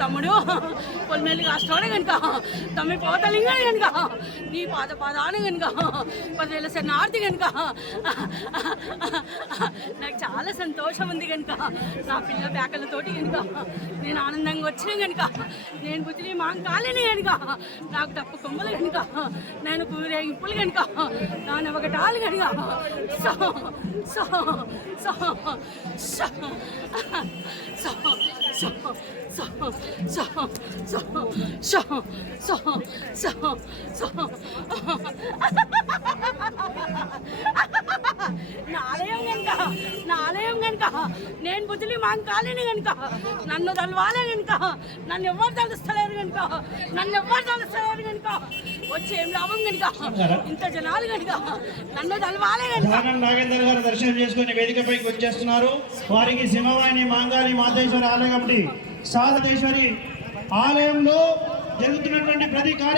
తమ్ముడు పొలిమేలు కాష్టోనే కనుక తమ్మి పోతలింగని కనుక నీ పాద పాదాన కనుక పదివేల సెన్న ఆర్తి కనుక చాలా సంతోషం ఉంది కనుక నా పిల్ల బ్యాకలతోటి కనుక నేను ఆనందంగా వచ్చిన కనుక నేను బుద్ధి మాంకాలని కనుక నాకు డప్పు కొమ్మలు కనుక నేను కూరేగింపులు కనుక నా నవగటాలు కనుక so so so so so so so so so so so so కనుక నేను మాకు కాలేను కనుక నన్ను తలవాలే కనుక నన్ను ఎవరు తలుస్తలేరు కనుక నన్ను ఎవరు తలుస్తలేరు కనుక వచ్చి ఏం లాభం కనుక ఇంత జనాలు కనుక నన్ను తలవాలే కనుక నాగేందర్ గారు దర్శనం చేసుకుని వేదికపైకి వచ్చేస్తున్నారు. వారికి సింహవాణి మాంగారి మాతేశ్వరి ఆలయం కమిటీ ఆలయంలో జరుగుతున్నటువంటి ప్రతి కార్య